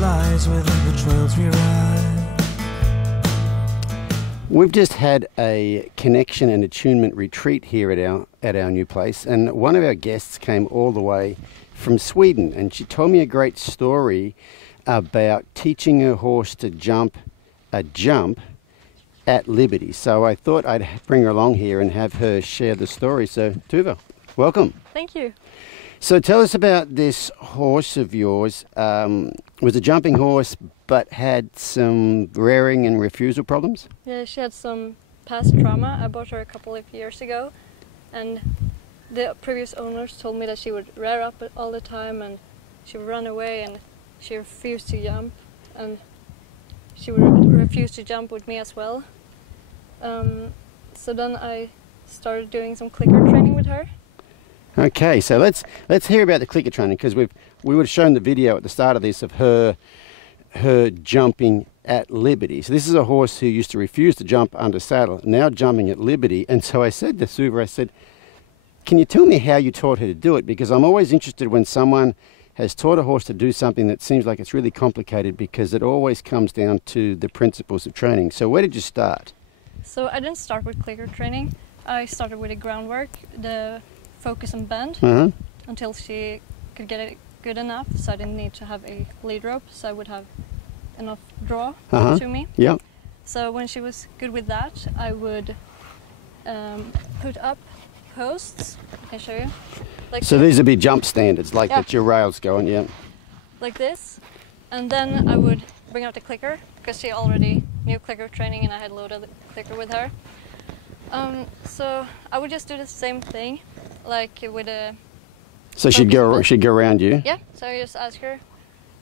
lies within the trails we ride. We've just had a connection and attunement retreat here at our new place, and one of our guests came all the way from Sweden, and she told me a great story about teaching her horse to jump a jump at Liberty. So I thought I'd bring her along here and have her share the story. So Tuva, welcome. Thank you. So tell us about this horse of yours. Was a jumping horse but had some rearing and refusal problems? Yeah, she had some past trauma. I bought her a couple of years ago, and the previous owners told me that she would rear up all the time and she would run away, and she refused to jump, and she would refuse to jump with me as well. So then I started doing some clicker training with her. Okay, so let's hear about the clicker training, because we would have shown the video at the start of this of her jumping at Liberty. So this is a horse who used to refuse to jump under saddle, now jumping at Liberty. And so I said to Suva, I said, can you tell me how you taught her to do it? Because I'm always interested when someone has taught a horse to do something that seems like it's really complicated, because it always comes down to the principles of training. So where did you start? So I didn't start with clicker training. I started with the groundwork, the focus and bend, until she could get it good enough, so I didn't need to have a lead rope, so I would have enough draw to me. Yeah. So when she was good with that, I would put up posts. I can show you. Like So these would be jump standards, like Yeah. that your rails go on, yeah. like this, and then I would bring out the clicker, because she already knew clicker training and I had loaded the clicker with her. So I would just do the same thing, like with a... So she'd go around you? Yeah, so I just ask her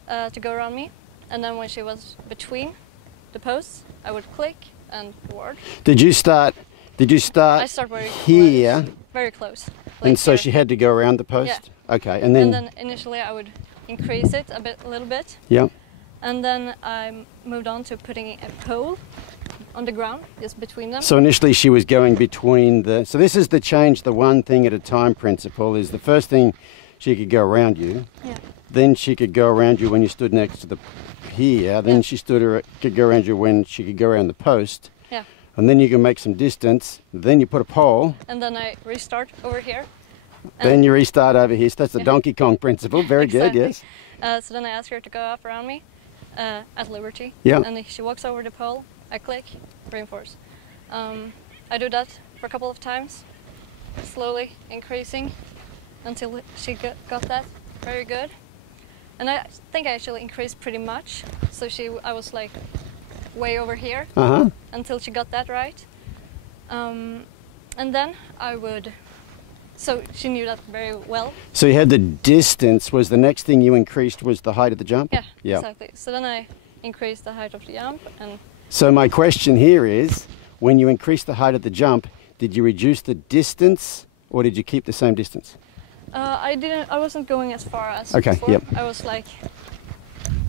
to go around me, and then when she was between the posts, I would click and forward. Did you start I start here? Very close. And like so here. she had to go around the post? Yeah. Okay, and then... And then initially I would increase it a little bit. Yeah. And then I moved on to putting a pole on the ground, just between them. So initially she was going between the... So this is the change, the one thing at a time principle, is the first thing she could go around you. Yeah. Then she could go around you when you stood next to the... Here. Then she could go around you when she could go around the post. Yeah. And then you can make some distance. Then you put a pole. And then I restart over here. Then you restart over here. So that's the Donkey Kong principle. Very Exactly. good, yes. So then I ask her to go up around me at Liberty. Yeah. And if she walks over the pole, I click, reinforce. I do that for a couple of times, slowly increasing until she got that very good. And I think I actually increased pretty much. So I was like way over here until she got that right. And then I would... So she knew that very well. So you had the distance. Was the next thing you increased was the height of the jump? Yeah, exactly. So then I increased the height of the jump. And so my question here is, when you increased the height of the jump, did you reduce the distance or did you keep the same distance? I wasn't going as far as before. Yep. I was like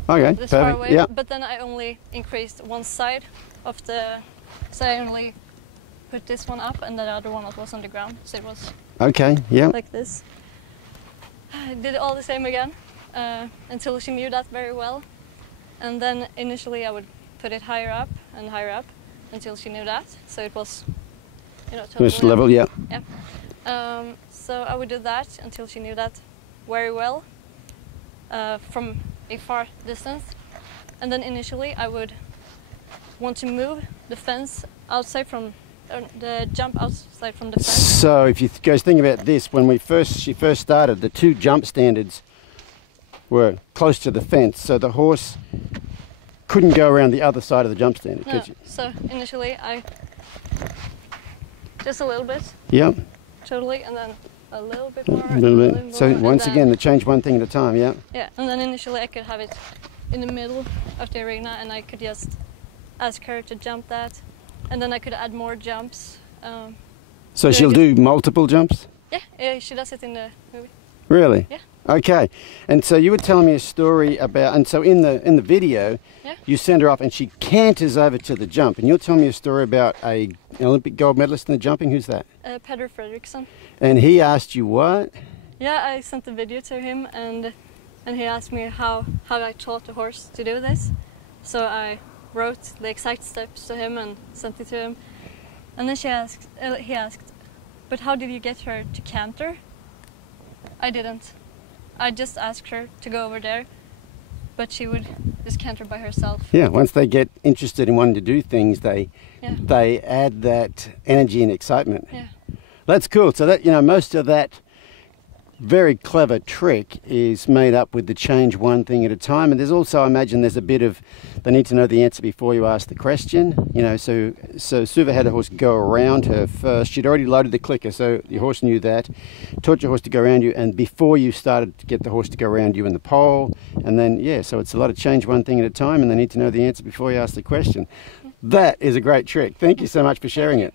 perfect. this far away. Yeah. But then I only increased one side of the... So I only put this one up and the other one was on the ground. So it was like this. I did it all the same again until she knew that very well. And then initially I would put it higher up and higher up until she knew that. So it was, totally Just level, yeah. Yeah. So I would do that until she knew that very well from a far distance. And then initially I would want to move the fence outside from the jump outside from the fence. So if you guys think about this, when she first started, the two jump standards were close to the fence, so the horse couldn't go around the other side of the jump standard. No. So initially I just a little bit. Yeah. Totally, and then a little bit more. A little bit. So once again, to change one thing at a time. Yeah. Yeah, and then initially I could have it in the middle of the arena, and I could just ask her to jump that, and then I could add more jumps. So she'll do multiple jumps? Yeah, she does it in the movie. Really? Yeah. Okay. And so you were telling me a story about, and so in the video, you send her off and she canters over to the jump, and you're telling me a story about an Olympic gold medalist in the jumping. Who's that? Peder Fredriksson. And he asked you what? Yeah, I sent the video to him, and and he asked me how I taught the horse to do this. So I wrote the exact steps to him and sent it to him. And then he asked, but how did you get her to canter? I didn't. I just asked her to go over there, but she would just canter by herself. Yeah, once they get interested in wanting to do things, they add that energy and excitement. Yeah. That's cool. So that, most of that very clever trick is made up with the change one thing at a time. And there's also, I imagine, there's a bit of, they need to know the answer before you ask the question. So Suva had a horse go around her first. She'd already loaded the clicker, so your horse knew that. Taught your horse to go around you, and before you started to get the horse to go around you in the pole. And then, so it's a lot of change one thing at a time, and they need to know the answer before you ask the question. That is a great trick. Thank you so much for sharing it.